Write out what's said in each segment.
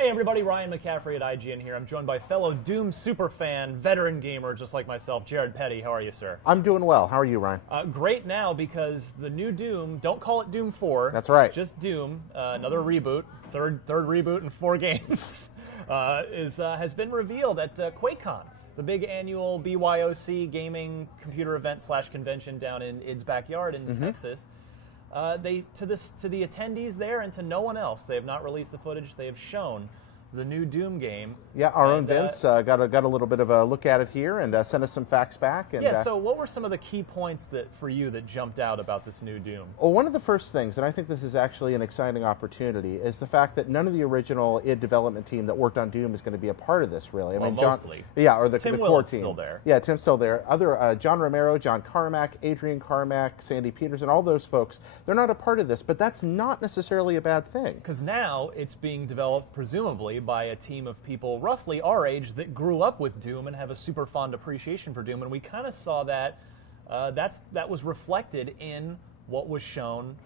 Hey everybody, Ryan McCaffrey at IGN here. I'm joined by fellow Doom superfan, veteran gamer just like myself, Jared Petty. How are you, sir? I'm doing well. How are you, Ryan? Great now, because the new Doom, don't call it Doom 4. That's right. Just Doom, another reboot, third reboot in 4 games, has been revealed at QuakeCon, the big annual BYOC gaming computer event / convention down in Id's backyard in Texas. To the attendees there and to no one else, they have not released the footage. They have shown the new Doom game. Yeah, our own Vince got a little bit of a look at it here and sent us some facts back. And, yeah, so what were some of the key points for you that jumped out about this new Doom? Well, one of the first things, and I think this is actually an exciting opportunity, is the fact that none of the original id development team that worked on Doom is going to be a part of this, really. I mean, mostly. Yeah, or the Tim core team. Still there. Yeah, Tim's still there. Other John Romero, John Carmack, Adrian Carmack, Sandy Peters, and all those folks, they're not a part of this, but that's not necessarily a bad thing. Because now it's being developed, presumably, by a team of people roughly our age that grew up with Doom and have a super fond appreciation for Doom, and we kind of saw that that was reflected in what was shown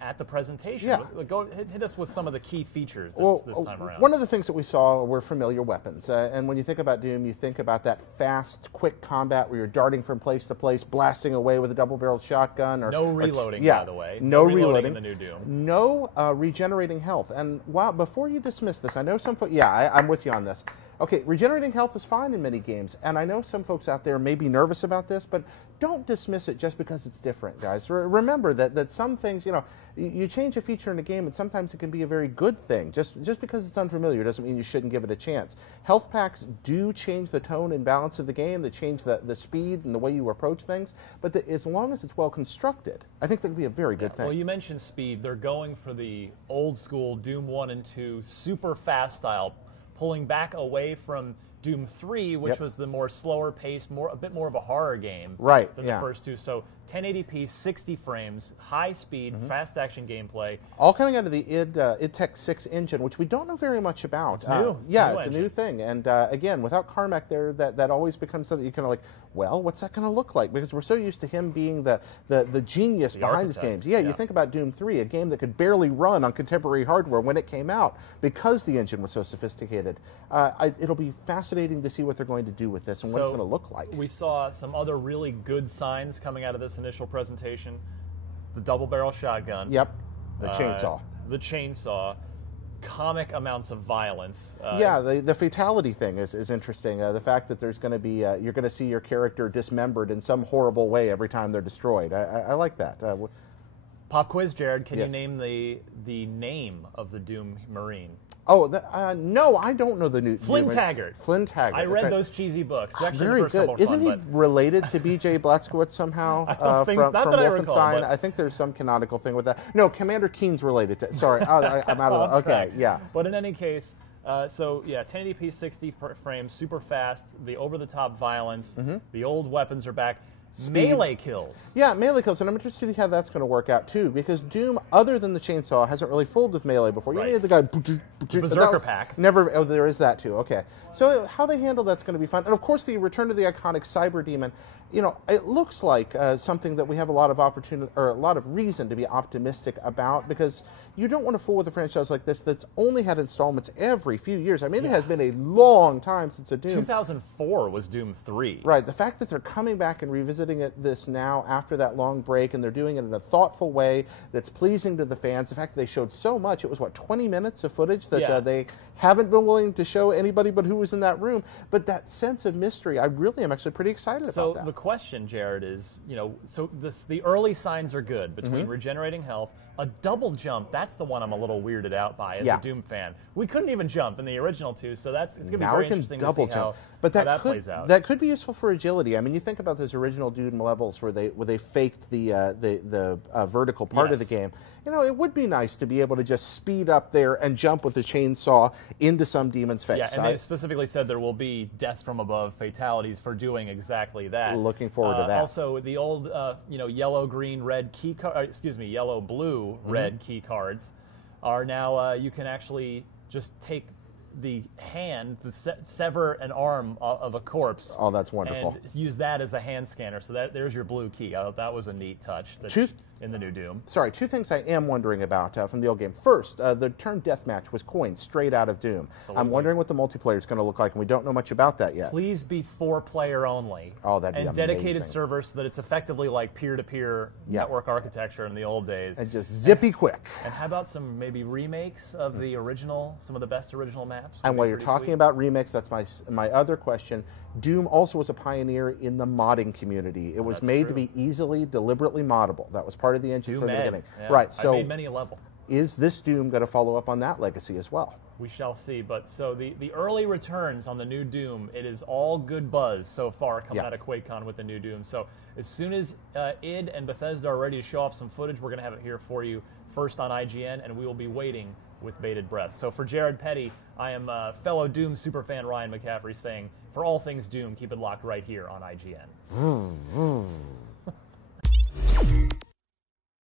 at the presentation. Yeah. Go hit us with some of the key features this time around. One of the things that we saw were familiar weapons, and when you think about Doom, you think about that fast, quick combat where you're darting from place to place, blasting away with a double-barreled shotgun. No reloading, by the way. No reloading in the new Doom. No regenerating health. And before you dismiss this, I know some folks, I'm with you on this. Okay, regenerating health is fine in many games, and I know some folks out there may be nervous about this, but don't dismiss it just because it's different, guys. Remember that some things, you change a feature in a game, and sometimes it can be a very good thing. Just because it's unfamiliar doesn't mean you shouldn't give it a chance. Health packs do change the tone and balance of the game. They change the speed and the way you approach things, but as long as it's well constructed, I think that would be a very good thing. Well, you mentioned speed. They're going for the old school Doom 1 and 2 super fast style, pulling back away from Doom 3, which was the more slower paced, a bit more of a horror game than the first two. So 1080p, 60 frames, high speed, fast action gameplay. All coming out of the id Tech 6 engine, which we don't know very much about. It's new. It's a new thing. And again, without Carmack there, that always becomes something you kind of like, well, what's that going to look like? Because we're so used to him being the genius behind these games. Yeah, you think about Doom 3, a game that could barely run on contemporary hardware when it came out because the engine was so sophisticated. It'll be fascinating to see what they're going to do with this and what it's going to look like. We saw some other really good signs coming out of this initial presentation. The double-barrel shotgun. Yep. The chainsaw. The chainsaw. Comic amounts of violence. The fatality thing is interesting. The fact that there's going to be, you're going to see your character dismembered in some horrible way every time they're destroyed. I like that. Pop quiz, Jared. Can you name the name of the Doom Marine? Oh, no, I don't know the new... Flynn Taggart. Flynn Taggart. I read those cheesy books. Actually, very good. Isn't he related to B.J. Blazkowicz somehow from Wolfenstein? I think there's some canonical thing with that. No, Commander Keen's related to... Sorry, I'm out of... Okay, yeah. But in any case, 1080p, 60 frames, super fast, the over-the-top violence, the old weapons are back. Melee kills. Yeah, melee kills, and I'm interested to see how that's going to work out too, because Doom, other than the chainsaw, hasn't really fooled with melee before. You had the guy... Berserker pack. Never... Oh, there is that too, okay. So how they handle that's going to be fun. And of course, the return to the iconic Cyber Demon, it looks like something that we have a lot of opportunity, or a lot of reason to be optimistic about, because you don't want to fool with a franchise like this that's only had installments every few years. I mean, it has been a long time since a Doom. 2004 was Doom 3. Right. The fact that they're coming back and revisiting this now after that long break, and they're doing it in a thoughtful way that's pleasing to the fans. The fact that they showed so much, it was, 20 minutes of footage that they haven't been willing to show anybody but who was in that room. But that sense of mystery, I really am actually pretty excited about that. So the question, Jared, is, the early signs are good between regenerating health. A double jump, that's the one I'm a little weirded out by as a Doom fan. We couldn't even jump in the original two, so it's going to be very interesting to see how that plays out. That could be useful for agility. I mean, you think about those original Doom levels where they faked the vertical part of the game. It would be nice to be able to just speed up there and jump with the chainsaw into some demon's face. Yeah, and they specifically said there will be death from above fatalities for doing exactly that. Looking forward to that. Also, the old, yellow, green, red key card, yellow, blue, red key cards are now, you can actually just take the hand, sever an arm of a corpse. Oh, that's wonderful. And use that as a hand scanner. So there's your blue key. That was a neat touch. in the new Doom. Sorry, two things I am wondering about from the old game. First, the turn deathmatch was coined straight out of Doom. Absolutely. I'm wondering what the multiplayer is going to look like, and we don't know much about that yet. Please be 4-player only. Oh, that'd be and dedicated amazing. servers so that it's effectively like peer-to-peer network architecture in the old days. And just zippy quick. And how about some maybe remakes of the original, some of the best original maps? And while you're talking about remakes, that's my other question. Doom also was a pioneer in the modding community. It was made to be easily, deliberately moddable. That was part of the engine from the beginning. Yeah. Right. So I made many a level. Is this Doom going to follow up on that legacy as well? We shall see. But so the early returns on the new Doom, it is all good buzz so far coming out of QuakeCon with the new Doom. So as soon as id and Bethesda are ready to show off some footage, we're going to have it here for you first on IGN, and we will be waiting with bated breath. So for Jared Petty, I am fellow Doom superfan Ryan McCaffrey saying, for all things Doom, keep it locked right here on IGN.